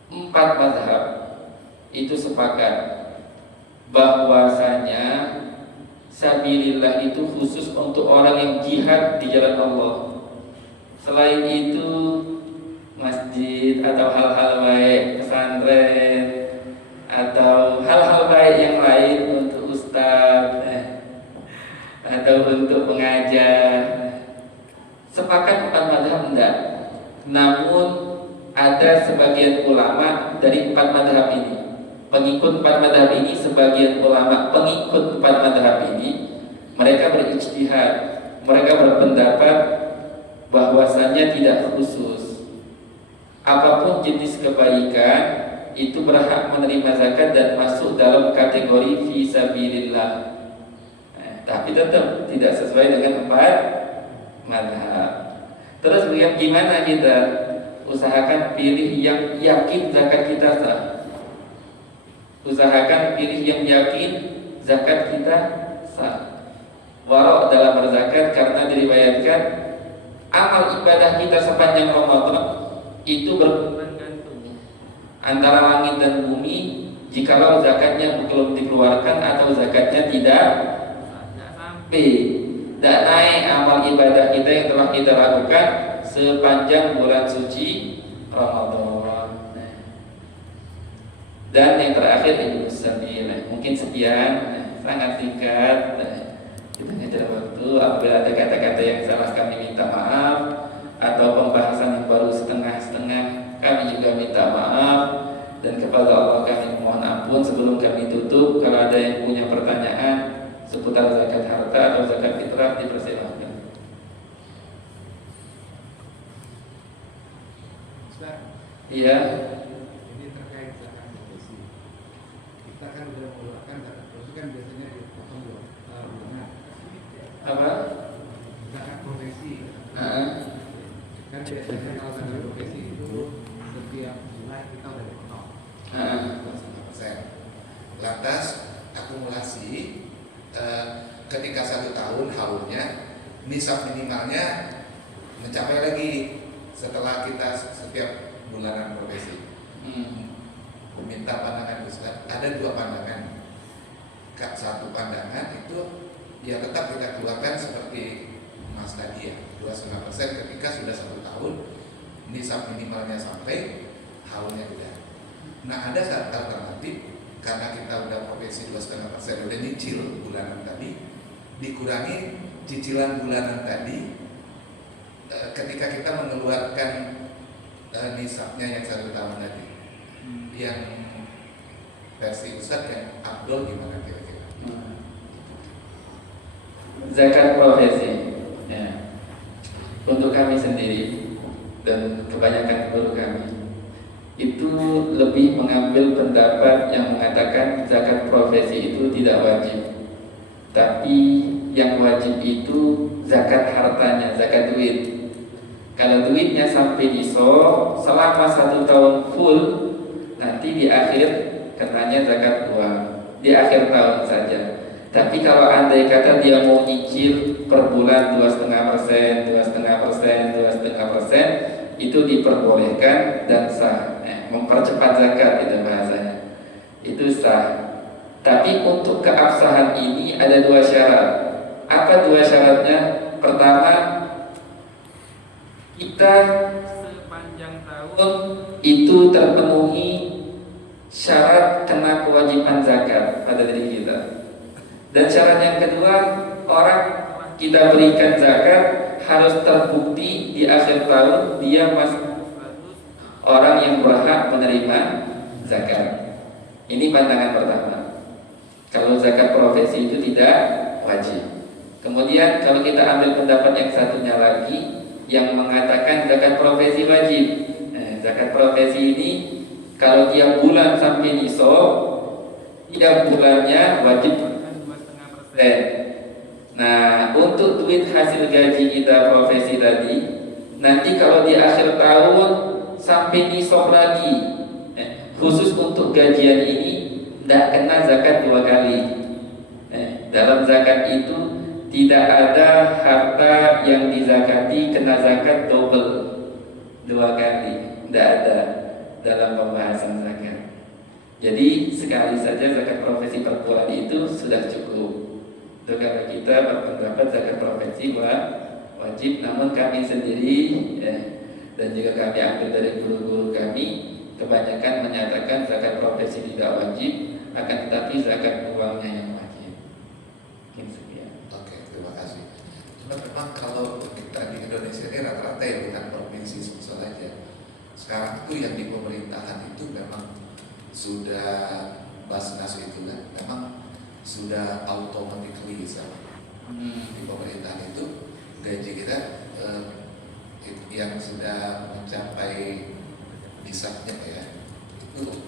4 mazhab itu sepakat bahwasanya sabilillah itu khusus untuk orang yang jihad di jalan Allah. Selain itu masjid atau hal-hal baik, pesantren atau hal-hal baik yang lain untuk ustaz atau untuk pengajar, sepakat 4 mazhab enggak. Namun ada sebagian ulama dari 4 mazhab ini, pengikut 4 mazhab ini, sebagian ulama pengikut 4 mazhab ini, mereka berijtihad, mereka berpendapat bahwasanya tidak khusus. Apapun jenis kebaikan itu berhak menerima zakat dan masuk dalam kategori fisabilillah. Tapi tetap tidak sesuai dengan 4 mazhab. Terus gimana kita? Usahakan pilih yang yakin zakat kita sah. Usahakan pilih yang yakin zakat kita sah. Warok dalam berzakat, karena diriwayatkan amal ibadah kita sepanjang Ramadan itu bergantung antara langit dan bumi. Jikalau zakatnya belum dikeluarkan atau zakatnya tidak sampai, tidak naik amal ibadah kita yang telah kita lakukan sepanjang bulan suci Ramadan. Dan yang terakhir ibnu sabil. Mungkin sekian, sangat singkat. Kita ngejar waktu. Apabila ada kata-kata yang salah, kami minta maaf. Atau pembahasan yang baru setengah-setengah, kami juga minta maaf. Dan kepada Allah kami mohon ampun. Sebelum kami tutup, kalau ada yang punya pertanyaan seputar zakat harta atau zakat fitrah, dipersilakan. Iya. Ini terkait zakat profesi. Kita kan sudah mengeluarkan zakat profesi, kan biasanya dipotong bulanan. Apa? Zakat profesi. Kan biasanya kalau zakat profesi itu setiap bulan kita udah dipotong. 5%. Lantas akumulasi ketika 1 tahun haulnya nisab minimalnya mencapai lagi setelah kita setiap bulanan profesi. Minta pandangan Ustaz. Ada 2 pandangan. Satu pandangan itu ya tetap kita keluarkan seperti Mas tadi ya, 2,5% ketika sudah 1 tahun nisab minimalnya sampai, haulnya tidak. Nah, ada satu alternatif, karena kita udah profesi 2,5%, udah nyicil bulanan tadi, dikurangi cicilan bulanan tadi. Ketika kita mengeluarkan nisabnya yang 1 tahun tadi, yang versi Ustaz yang Abdul gimana kira-kira? Zakat profesi ya. Untuk kami sendiri dan kebanyakan guru kami itu lebih mengambil pendapat yang mengatakan zakat profesi itu tidak wajib, tapi yang wajib itu zakat hartanya, zakat duit. Kalau duitnya sampai nisab selama 1 tahun full, nanti di akhir katanya zakat uang, di akhir tahun saja. Tapi kalau andai kata dia mau nyicil per bulan 2,5%, 2,5%, 2,5%, itu diperbolehkan dan sah. Mempercepat zakat itu bahasanya, itu sah. Tapi untuk keabsahan ini ada 2 syarat. Apa 2 syaratnya? Pertama, kita sepanjang tahun itu terpenuhi syarat kena kewajiban zakat pada diri kita. Dan syarat yang kedua, orang kita berikan zakat harus terbukti di akhir tahun dia masih orang yang berhak menerima zakat. Ini pandangan pertama. Kalau zakat profesi itu tidak wajib. Kemudian kalau kita ambil pendapat yang satunya lagi yang mengatakan zakat profesi wajib. Zakat profesi ini kalau tiap bulan sampai nisab, tiap bulannya wajib 2,5%. Nah, untuk duit hasil gaji kita profesi tadi, nanti kalau di akhir tahun sampai nisab lagi, khusus untuk gajian ini tidak kena zakat 2 kali. Dalam zakat itu tidak ada harta yang dizakati kena zakat double 2 kali, tidak ada dalam pembahasan zakat. Jadi sekali saja zakat profesi per bulan itu sudah cukup. Itu kalau kita berpendapat zakat profesi wajib, namun kami sendiri dan juga kami ambil dari guru-guru kami kebanyakan menyatakan zakat profesi tidak wajib, akan tetapi zakat uangnya yang wajib. Mungkin sekian. Oke, terima kasih. Cuma memang kalau kita di Indonesia ini rata-rata ya bukan provinsi Sumsel aja. Sekarang itu yang di pemerintahan itu memang sudah Basnas itu kan memang sudah automatically di pemerintahan itu gaji kita yang sudah mencapai nisabnya ya itu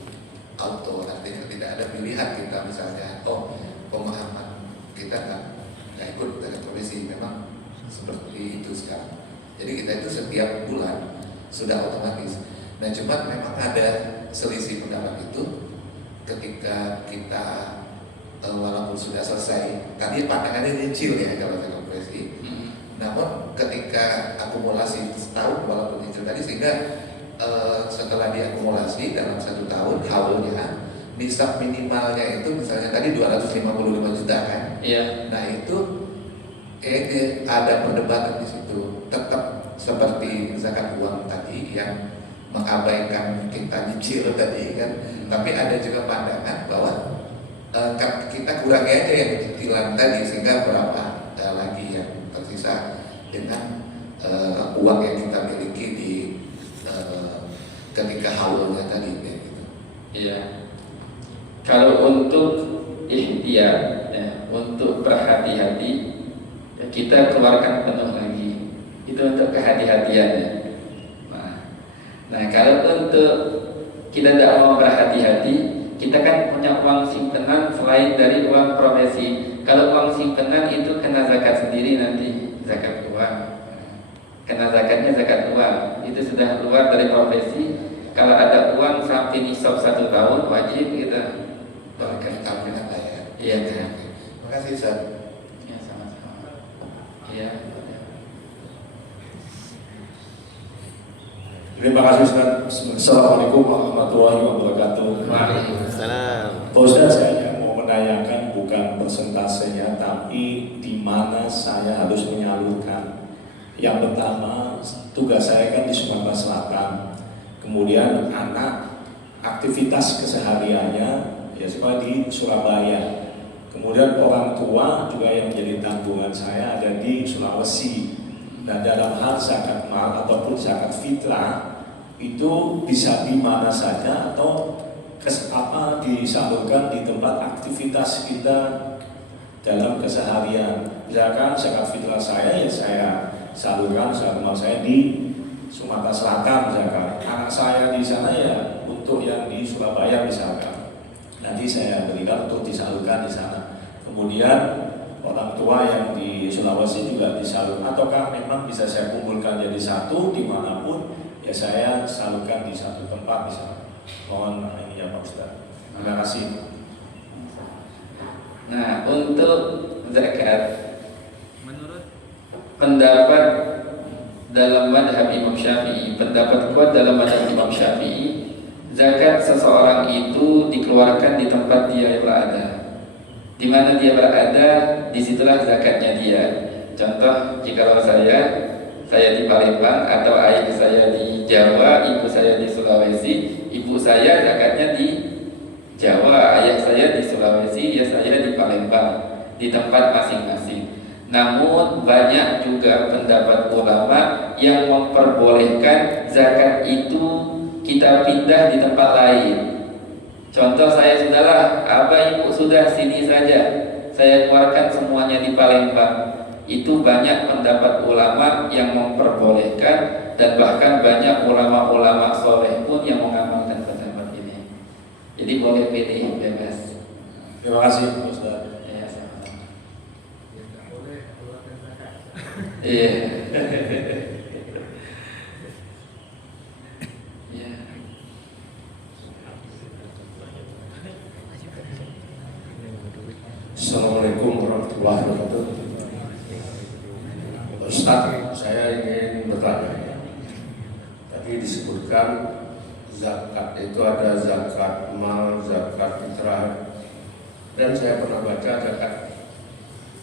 auto, artinya tidak ada pilihan kita misalnya pemahaman kita nggak ikut dari profesi, memang seperti itu sekarang. Jadi kita itu setiap bulan sudah otomatis. Nah cuma memang ada selisih pendapat itu ketika kita walaupun sudah selesai, tadi pandangannya nyicil ya kalau saya profesi. Namun ketika akumulasi setahun walaupun nyicil tadi, sehingga setelah diakumulasi dalam 1 tahun haulnya nisab minimalnya itu misalnya tadi 255 juta kan? Iya. Nah itu ada perdebatan di situ. Tetap seperti zakat uang tadi yang mengabaikan kita nyicil tadi kan, tapi ada juga pandangan bahwa kita kurangi aja yang cicilan tadi sehingga berapa lagi yang tersisa dengan uang yang kita miliki di ketika haulnya tadi gitu. Iya. Kalau untuk ikhtiar, untuk berhati-hati, kita keluarkan penuh lagi. Itu untuk kehati-hatiannya. Nah, kalau untuk kita tidak mau berhati-hati, kita kan punya uang simpenan selain dari uang profesi. Kalau uang simpenan itu kena zakat sendiri nanti, zakat uang. Kena zakatnya zakat uang. Itu sudah keluar dari profesi. Kalau ada uang sampai nisab 1 tahun wajib kita Kalkulan lah ya. Iya. Terima kasih Ustaz. Ya, sama-sama. Iya. Terima kasih Ustaz. Assalamualaikum warahmatullahi wabarakatuh. Waalaikumsalam. Pak Ustaz, saya mau menanyakan bukan persentasenya, tapi di mana saya harus menyalurkan. Yang pertama, tugas saya kan di Sumatera Selatan. Kemudian anak aktivitas kesehariannya ya sekolah di Surabaya. Kemudian orang tua juga yang menjadi tanggungan saya ada di Sulawesi. Nah, dalam hal zakat mal ataupun zakat fitrah itu bisa di mana saja atau disalurkan di tempat aktivitas kita dalam keseharian. Misalkan zakat fitrah saya ya saya salurkan zakat mal saya di Sumatera Selatan misalkan. Anak saya di sana ya untuk yang di Surabaya misalkan. Nanti saya berikan untuk disalurkan di sana. Kemudian orang tua yang di Sulawesi juga disalur, ataukah memang bisa saya kumpulkan jadi satu dimanapun ya saya salurkan di satu tempat misalnya? Mohon ini ya Pak Ustaz. Terima kasih. Nah, untuk zakat, Menurut pendapat dalam madhab Imam Syafi'i, pendapat kuat dalam madhab Imam Syafi'i, zakat seseorang itu dikeluarkan di tempat dia berada. Di mana dia berada, disitulah zakatnya dia. Contoh, jika saya di Palembang atau ayah saya di Jawa, ibu saya di Sulawesi, ibu saya zakatnya di Jawa, ayah saya di Sulawesi, ya saya di Palembang, di tempat masing-masing. Namun banyak juga pendapat ulama yang memperbolehkan zakat itu kita pindah di tempat lain. Contoh, saya sudahlah, abah ibu sudah sini saja, saya keluarkan semuanya di Palembang. Itu banyak pendapat ulama yang memperbolehkan, dan bahkan banyak ulama-ulama soleh pun yang mengamalkan pendapat ini. Jadi boleh pilih bebas. Terima kasih Pak Ustaz. Ya, sama. yang nggak boleh keluarkan zakat. Iya. Ya. Assalamualaikum warahmatullahi wabarakatuh. Ustaz, saya ingin bertanya. Tadi disebutkan zakat itu ada zakat mal, zakat fitrah, dan saya pernah baca zakat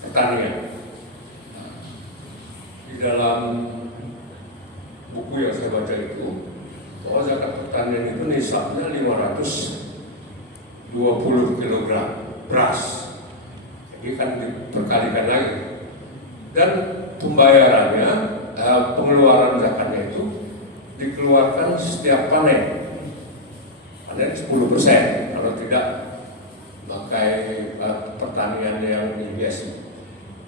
pertanian. Di dalam buku yang saya baca itu, bahwa zakat pertanian itu nisabnya 520 kg beras. Jadi kan diperkalikan lagi. Dan pembayarannya, pengeluaran zakatnya itu dikeluarkan setiap panen. Panen 10%, kalau tidak pakai pertanian yang biasa.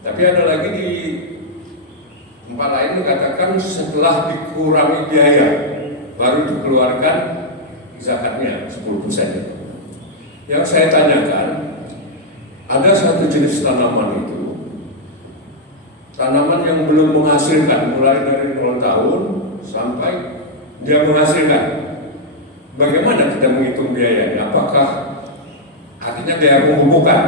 Tapi ada lagi di tempat lain mengatakan setelah dikurangi biaya baru dikeluarkan zakatnya 10%. Yang saya tanyakan, ada satu jenis tanaman itu, tanaman yang belum menghasilkan, mulai dari 0 tahun sampai dia menghasilkan. Bagaimana kita menghitung biayanya? Apakah artinya biaya pemupukan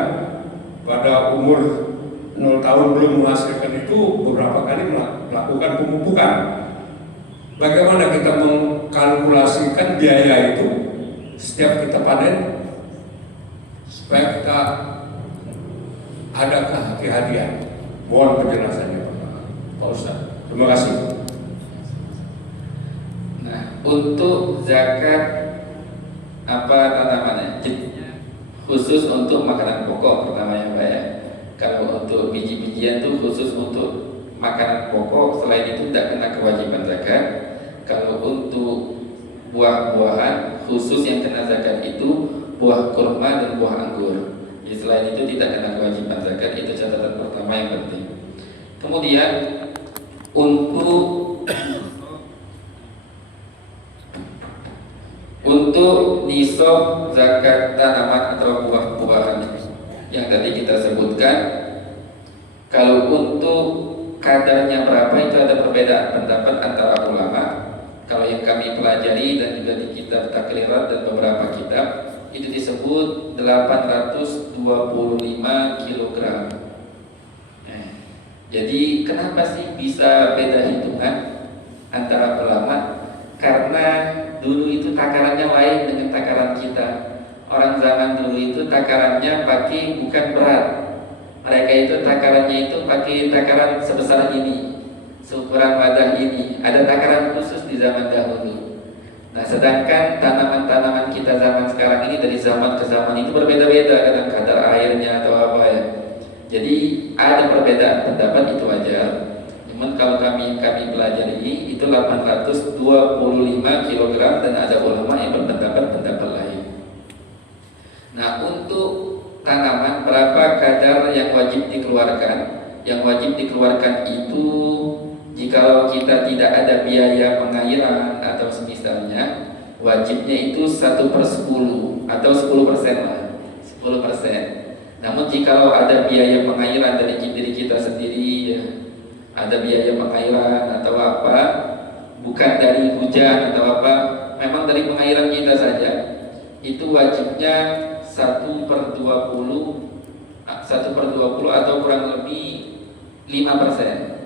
pada umur 0 tahun belum menghasilkan itu beberapa kali melakukan pemupukan? Bagaimana kita mengkalkulasikan biaya itu setiap kita panen supaya kita adakah kehadiran? Mohon penjelasannya Pak Ustaz. Terima kasih. Nah, untuk zakat apa tanamannya? Khusus untuk makanan pokok pertama ya Pak ya. Kalau untuk biji-bijian itu khusus untuk makanan pokok, selain itu tidak kena kewajiban zakat. Kalau untuk buah-buahan, khusus yang kena zakat itu buah kurma dan buah anggur. Jadi selain itu tidak kena kewajiban zakat. Itu catatan pertama yang penting. Kemudian untuk nisab zakat tanaman atau buah-buahan yang tadi kita sebutkan, kalau untuk kadarnya berapa itu ada perbedaan pendapat antara ulama. Kalau yang kami pelajari dan juga di kitab Takrirat dan beberapa kitab, itu disebut 825 kg. Jadi kenapa sih bisa beda hitungan antara ulama? Karena dulu itu takarannya lain dengan takaran kita. Orang zaman dulu itu takarannya pakai bukan berat. Mereka itu takarannya itu pakai takaran sebesar ini, seukuran wadah ini. Ada takaran khusus di zaman dahulu. Nah, sedangkan tanaman-tanaman kita zaman sekarang ini dari zaman ke zaman itu berbeda-beda, kadang kadar airnya atau apa ya. Jadi ada perbedaan pendapat, itu wajar. Namun kalau kami pelajari itu 825 kg dan ada ulama yang berpendapat lain. Nah, untuk tanaman berapa kadar yang wajib dikeluarkan? Yang wajib dikeluarkan itu jika kita tidak ada biaya pengairan atau semisalnya, wajibnya itu 1/10 atau 10% lah, 10%. Namun jikalau ada biaya pengairan dari diri kita sendiri, ya, ada biaya pengairan atau apa, bukan dari hujan atau apa, memang dari pengairan kita saja, itu wajibnya 1/20 atau kurang lebih 5%,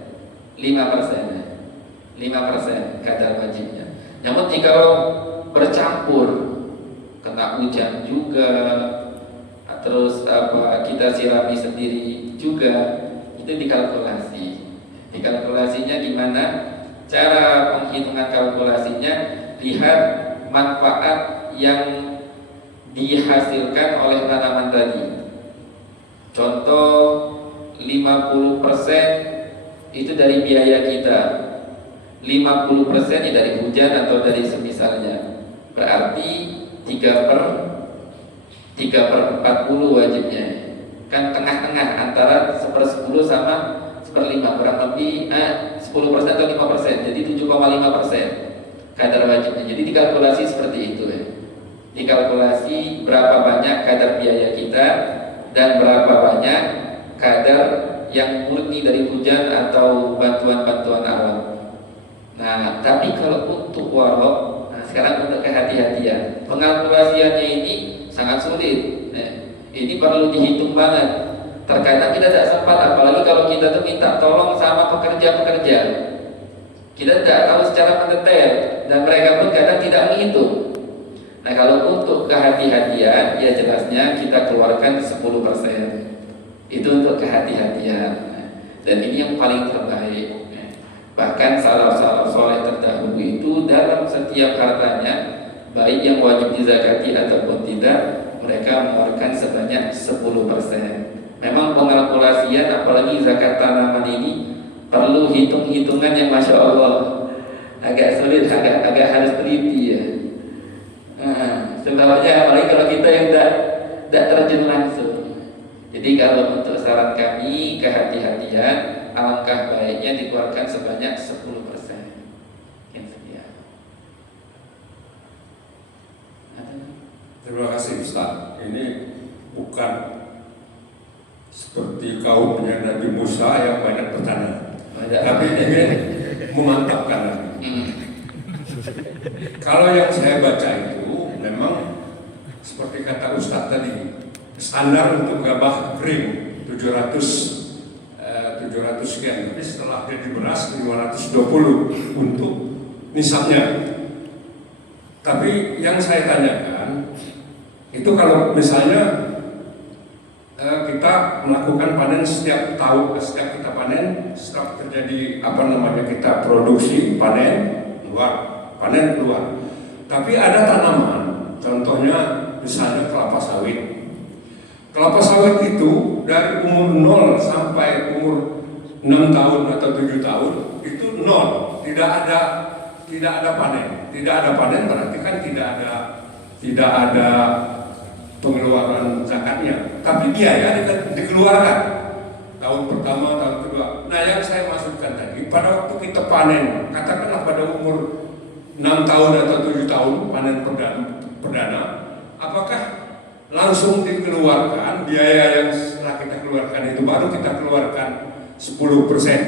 5% kadar wajibnya. Namun jikalau bercampur, kena hujan juga, terus kita sirami sendiri juga, itu dikalkulasinya gimana? Cara penghitungan kalkulasinya, lihat manfaat yang dihasilkan oleh tanaman tadi. Contoh 50% itu dari biaya kita, 50% ya dari hujan atau dari semisalnya, berarti 3/40 wajibnya, kan tengah-tengah antara 1/10 sama 1/5, kurang lebih 10% atau 5%, jadi 7,5% kadar wajibnya. Jadi dikalkulasi seperti itu ya. Dikalkulasi berapa banyak kadar biaya kita dan berapa banyak kadar yang murni dari hujan atau bantuan-bantuan alam. Nah, tapi kalau untuk warok, nah sekarang untuk kehati-hatian, pengkalkulasiannya ini sangat sulit. Nah, ini perlu dihitung banget. Terkadang kita tidak sempat, apalagi kalau kita tuh minta tolong sama pekerja-pekerja. Kita tidak tahu secara mendetail dan mereka pun kadang tidak menghitung. Nah, kalau untuk kehati-hatian, ya jelasnya kita keluarkan 10%. Itu untuk kehati-hatian. Dan ini yang paling terbaik. Bahkan salaf-salaf soleh terdahulu itu dalam setiap hartanya, baik yang wajib dizakati ataupun tidak, mereka mengeluarkan sebanyak 10%. Memang pengkalkulasian apalagi zakat tanaman ini perlu hitung-hitungan yang masya Allah agak sulit, agak harus teliti ya. Sebabnya apalagi kalau kita yang tidak terjun langsung. Jadi kalau untuk saran kami kehati-hatian, alangkah baiknya dikeluarkan sebanyak 10%. Yang sedia. Terima kasih Ustaz. Ini bukan seperti kaumnya Nabi Musa yang banyak bertanya, tapi ingin memantapkan lagi. Kalau yang saya baca itu memang seperti kata Ustaz tadi, standar untuk gabah kering 700 sekian, tapi setelah jadi beras 520 untuk nisabnya. Tapi yang saya tanyakan itu kalau misalnya kita melakukan panen setiap tahun, setiap kita panen, setiap terjadi kita produksi panen keluar. Tapi ada tanaman, contohnya misalnya kelapa sawit. Kelapa sawit itu dari umur 0 sampai umur 6 tahun atau 7 tahun itu 0, tidak ada panen. Tidak ada panen berarti kan tidak ada pengeluaran zakatnya. Tapi biaya dikeluarkan tahun pertama, tahun kedua. Nah, yang saya maksudkan tadi, pada waktu kita panen, katakanlah pada umur 6 tahun atau 7 tahun panen perdana, apakah langsung dikeluarkan biaya yang setelah kita keluarkan itu baru kita keluarkan 10%.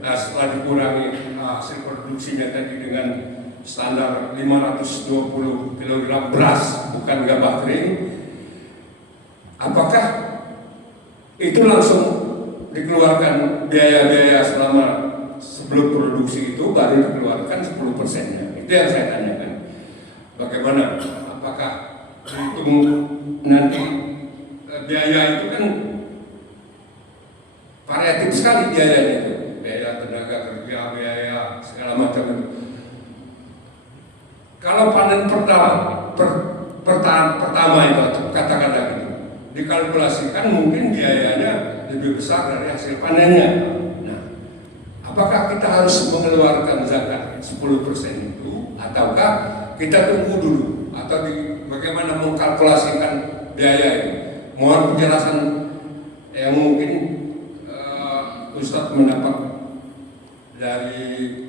Nah, setelah dikurangi hasil produksinya tadi dengan standar 520 kg beras, bukan gabah kering, apakah itu langsung dikeluarkan biaya-biaya selama sebelum produksi itu baru dikeluarkan 10%-nya? Itu yang saya tanyakan. Bagaimana? Apakah itu nanti biaya itu kan variatif sekali biayanya itu, biaya tenaga kerja, biaya segala macam itu. Kalau panen pertama itu katakanlah gitu, dikalkulasikan mungkin biayanya lebih besar dari hasil panennya. Nah, apakah kita harus mengeluarkan zakat 10% itu, ataukah kita tunggu dulu, atau bagaimana mengkalkulasikan biaya ini? Mohon penjelasan yang mungkin Ustadz mendapat dari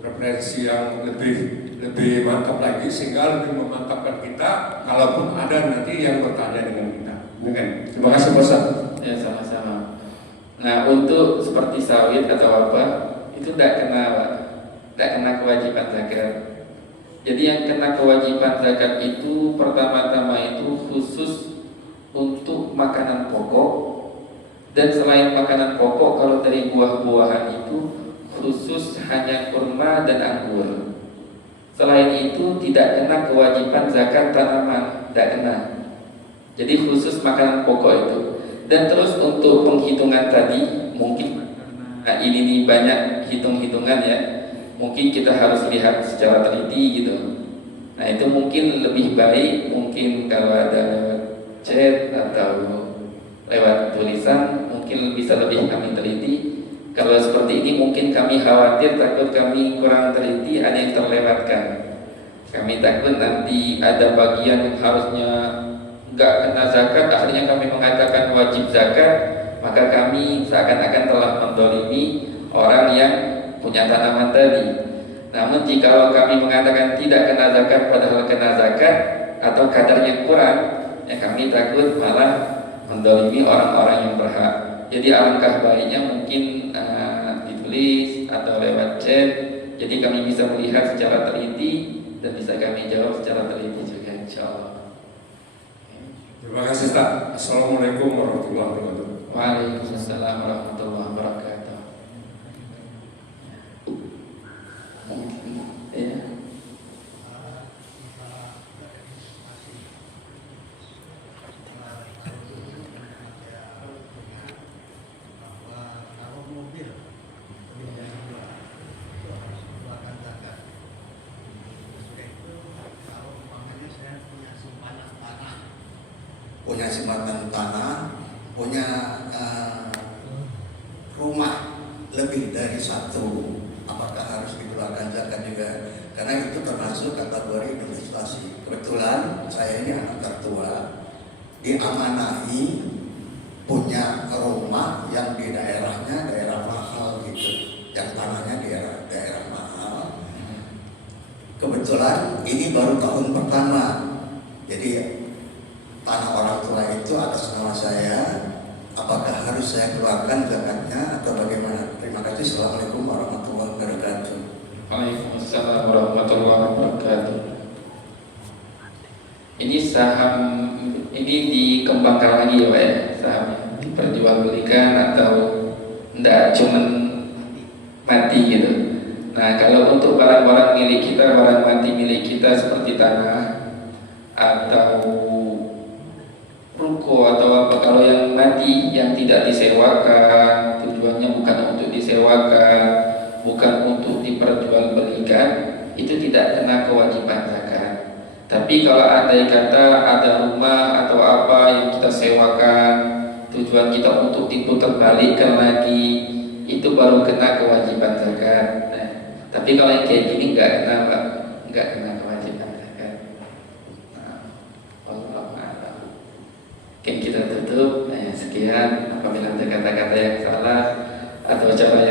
referensi yang lebih mantap lagi, sehingga lebih memantapkan kita kalaupun ada nanti yang bertanya dengan kita. Terima kasih Pak Ustaz. Ya, sama-sama. Nah, untuk seperti sawit atau apa, itu tidak kena, Pak. Tidak kena kewajiban zakat. Jadi yang kena kewajiban zakat itu pertama-tama itu khusus untuk makanan pokok, dan selain makanan pokok, kalau dari buah-buahan itu khusus hanya kurma dan anggur. Selain itu tidak kena kewajiban zakat tanaman, tidak kena. Jadi khusus makanan pokok itu. Dan terus untuk penghitungan tadi, mungkin ini nih banyak hitung-hitungan ya. Mungkin kita harus lihat secara teliti gitu. Nah itu mungkin lebih baik, mungkin kalau ada lewat chat atau lewat tulisan, mungkin bisa lebih kami teliti. Kalau seperti ini mungkin kami khawatir, takut kami kurang teliti, ada yang terlewatkan. Kami takut nanti ada bagian yang harusnya nggak kena zakat, akhirnya kami mengatakan wajib zakat, maka kami seakan-akan telah mendolimi orang yang punya tanaman tadi. Namun jika kami mengatakan tidak kena zakat padahal kena zakat atau kadarnya kurang, ya kami takut malah mendolimi orang-orang yang berhak. Jadi alangkah baiknya mungkin ditulis atau lewat chat, jadi kami bisa melihat secara teliti dan bisa kami jawab secara teliti juga, insyaallah. Terima kasih Ustaz. Assalamualaikum warahmatullahi wabarakatuh. Waalaikumsalam warahmatullahi wabarakatuh. Ya. Punya simpanan tanah, punya rumah lebih dari satu, apakah harus dikeluarkan zakat juga? Karena itu termasuk kategori investasi. Kebetulan saya ini anak tertua, diamanahi punya rumah yang di daerahnya daerah mahal gitu, yang tanahnya daerah mahal. Kebetulan ini baru tahun pertama, jadi tanah orang tua itu atas nama saya, apakah harus saya keluarkan zakatnya atau bagaimana? Terima kasih. Assalamualaikum warahmatullahi wabarakatuh. Waalaikumsalam warahmatullahi wabarakatuh. Ini saham ini dikembangkan lagi ya Pak ya, saham diperjualbelikan atau enggak cuman mati gitu. Nah kalau untuk barang-barang milik kita, barang mati milik kita seperti tanah atau ruko atau apa, kalau yang mati yang tidak disewakan, tujuannya bukan untuk disewakan, bukan untuk diperjualbelikan, itu tidak kena kewajiban zakat. Tapi kalau andai kata ada rumah atau apa yang kita sewakan, tujuan kita untuk diputarbalikkan lagi, itu baru kena kewajiban zakat. Nah, tapi kalau yang kayak gini nggak kena Pak, nggak kena kewajiban zakat. Mungkin kita tutup. Sekian, apabila ada kata-kata yang salah atau ucapan